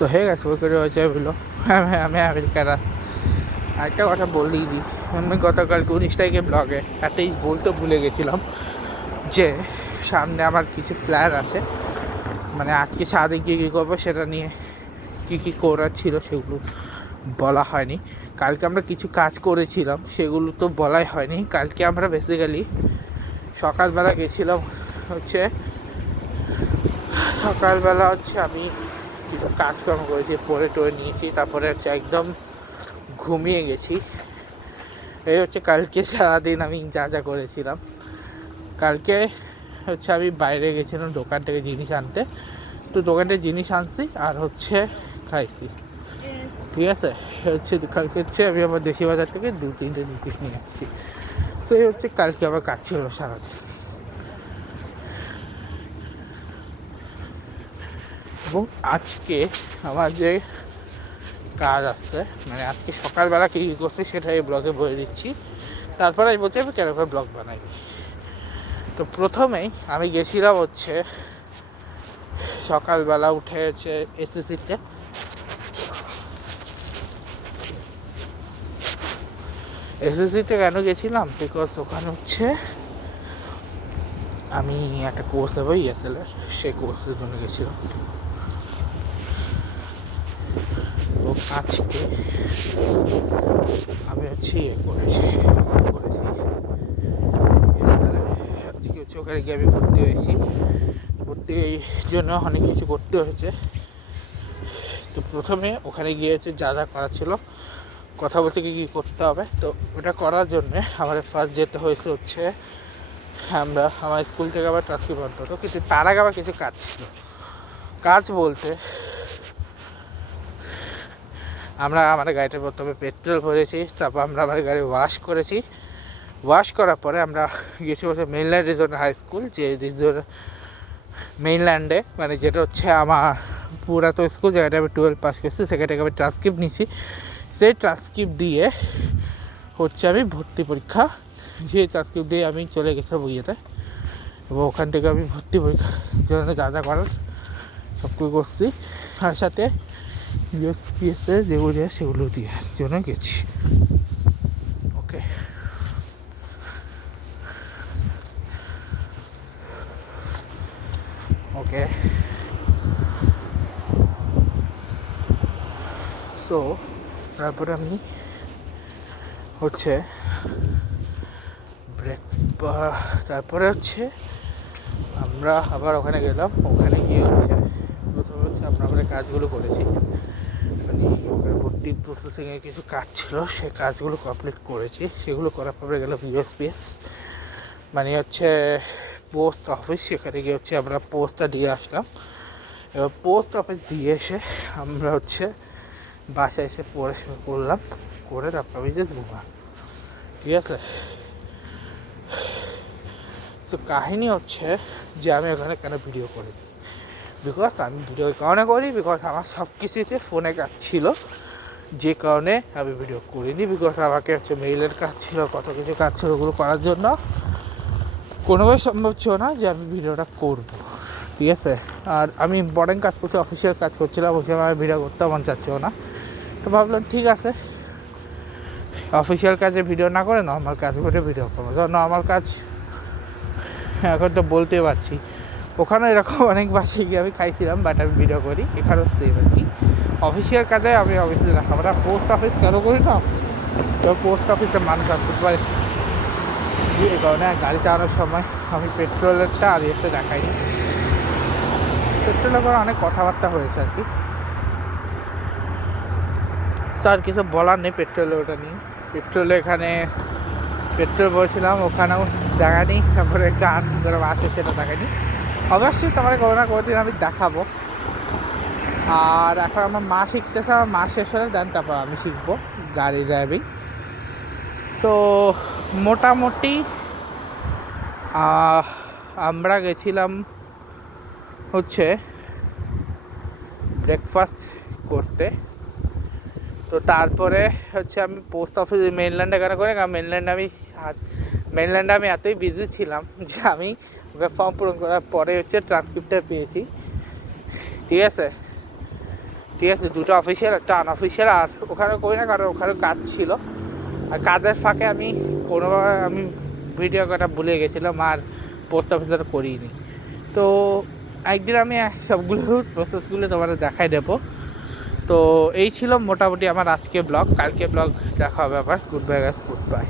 So হয়ে গেছে ওই করে হয়েছে বললো আমি আমেরিকার আরেকটা কথা বললেই দিই, আমি গতকালকে 19 তারিখে ব্লগে একটা বলতে ভুলে গেছিলাম যে সামনে আমার কিছু প্ল্যান আছে, মানে আজকে সারাদিন কী কী করবো সেটা নিয়ে কী কী করার ছিল সেগুলো বলা হয়নি। কালকে আমরা কিছু কাজ করেছিলাম সেগুলো তো বলাই হয়নি। কালকে আমরা বেসিক্যালি সকালবেলা গেছিলাম হচ্ছে আমি কিছু কাজকর্ম করেছি, পরে টোরে নিয়েছি, তারপরে হচ্ছে একদম ঘুমিয়ে গেছি। এই হচ্ছে কালকে সারাদিন আমি যা যা করেছিলাম। কালকে হচ্ছে আমি বাইরে গেছিলাম দোকান থেকে জিনিস আনতে, তো দোকান থেকে জিনিস আনছি আর হচ্ছে খাইছি, ঠিক আছে। হচ্ছে কালকে হচ্ছে আমি আমার দেশি বাজার থেকে 2-3টে জিনিস নিয়ে আসছি। সেই হচ্ছে কালকে আবার কাজ ছিল সারাদিন। এবং আজকে আমার যে কাজ আছে, মানে আজকে সকালবেলা কী কী করছি সেটা এই ব্লগে বলে দিচ্ছি, তারপরে আমি বলছি আমি কেন করে ব্লগ বানাই। তো প্রথমেই আমি গেছিলাম হচ্ছে সকালবেলা উঠে হচ্ছে এসএসসিতে কেন গেছিলাম, বিকজ ওখানে হচ্ছে আমি একটা কোর্স হবে ইএসএলের, সেই কোর্সের জন্য গেছিলাম। এবং আজকে আমি হচ্ছে আজকে হচ্ছে ওখানে গিয়ে আমি ভর্তি হয়েছি। ভর্তির জন্য অনেক কিছু করতে হয়েছে। তো প্রথমে ওখানে গিয়ে হচ্ছে যা যা করা ছিল কথা বলছে কী কী করতে হবে। তো ওটা করার জন্যে আমাদের ফার্স্ট যেতে হয়েছে হচ্ছে আমার স্কুল থেকে আবার ট্রান্সক্রিপ্ট আনতে হতো, কিন্তু তার আগে আবার কিছু কাজ ছিল। কাজ বলতে আমরা আমাদের গাড়িটা প্রথমে পেট্রোল ভরেছি, তারপর আমরা আমাদের গাড়ি ওয়াশ করার পরে আমরা গেছি হচ্ছে মেইনল্যান্ড রিজন হাই স্কুল, যে রিজন মেইনল্যান্ডে, মানে যেটা হচ্ছে আমার পুরাতন স্কুল, যেখানে আমি 12 পাস করছি, সেখানে আমি ট্রান্সক্রিপ্ট নিয়েছি। সেই ট্রান্সক্রিপ্ট দিয়ে হচ্ছে আমি ভর্তি পরীক্ষা, যে ট্রান্সক্রিপ্ট দিয়ে আমি চলে গেছিলাম ইয়েতে, এবং ওখান থেকে আমি ভর্তি পরীক্ষার জন্য যা যা করার সব কিছু করছি। তার সাথে ইউএসপিএসের যেগুলো যায় সেগুলো দিয়ে জন্য গেছি। ওকে, ওকে। সো তারপরে আমি হচ্ছে তারপরে হচ্ছে আমরা আবার ওখানে গেলাম। ওখানে গিয়ে হচ্ছে প্রথমে হচ্ছে আমরা কাজগুলো করেছি, মানে ওখানে ভর্তি প্রসেসিংয়ের কিছু কাজ ছিল, সেই কাজগুলো কমপ্লিট করেছি। সেগুলো করার পরে গেলাম ইউএসপিএস, মানে হচ্ছে পোস্ট অফিস। সেখানে গিয়ে হচ্ছে আমরা পোস্টটা দিয়ে আসলাম। এবার পোস্ট অফিস দিয়ে এসে আমরা হচ্ছে বাসায় এসে পড়লাম, করে তারপর আমি জাস্ট ঘুমা, ঠিক আছে। তো কাহিনী হচ্ছে যে আমি ওখানে কেন ভিডিও করি, বিকজ আমি ভিডিও কারণে করি, বিকজ আমার সব কিছুতে ফোনে কাজ ছিল, যে কারণে আমি ভিডিও করিনি। বিকজ আমাকে হচ্ছে মেইলের কাজ ছিল, কত কিছু কাজ ছিল, ওগুলো করার জন্য কোনোভাবে সম্ভব ছিল না যে আমি ভিডিওটা করব, ঠিক আছে। আর আমি ইম্পর্টেন্ট কাজ করছি, অফিসিয়াল কাজ করছিলাম, ওই সময় আমি ভিডিও করতে মন চাচ্ছিল না। তো ভাবলাম ঠিক আছে, অফিসিয়াল কাজে ভিডিও না করে নর্মাল কাজ করে ভিডিও করবো। তো নর্মাল কাজ এখন তো বলতে পারছি, ওখানে এরকম অনেক বাসে গিয়ে আমি খাইছিলাম, বাট আমি ভিডিও করি। এখানেও সেম আর কি, অফিসিয়াল কাজে আমি অবশ্যই রাখা। আমরা পোস্ট অফিস কেন করি না, তো পোস্ট অফিসে মানুষ আসতে পারে, এই কারণে গাড়ি চালানোর সময় আমি পেট্রোলেরটা আর এতে দেখাইনি। পেট্রোলের পরে অনেক কথাবার্তা হয়েছে আর কি, স্যার কিছু বলার নেই পেট্রোলে, ওটা নিয়ে পেট্রোলে এখানে পেট্রোল বলছিলাম, ওখানেও দেখানি। তারপরে গান করে আসে সেটা দেখানি। অবশ্যই তোমার কোনো না কোনো দিন আমি দেখাবো। আর এখন আমার মা শিখতেছে, আমার মা শেষ হলে দেন তারপর আমি শিখবো গাড়ি ড্রাইভিং। তো মোটামুটি আমরা গেছিলাম হচ্ছে ব্রেকফাস্ট করতে। তো তারপরে হচ্ছে আমি পোস্ট অফিস মেইনল্যান্ডে কেন করে, কারণ মেইনল্যান্ডে আমি এতই বিজি ছিলাম যে আমি ওকে ফর্ম পূরণ করার পরে হচ্ছে ট্রান্সক্রিপ্টটা পেয়েছি, ঠিক আছে। ঠিক আছে, দুটো অফিসিয়াল একটা আনঅফিসিয়াল। আর ওখানে করি না কারণ ওখানে কাজ ছিল, আর কাজের ফাঁকে আমি কোনোভাবে আমি ভিডিও করা ভুলে গেছিলাম আর পোস্ট অফিসের করিনি। তো একদিন আমি সবগুলো প্রসেসগুলো তোমাদের দেখাই দেবো। তো এই ছিল মোটামুটি আমার আজকে ব্লগ। কালকে ব্লগ দেখা হবে আবার। Good bye guys, good bye.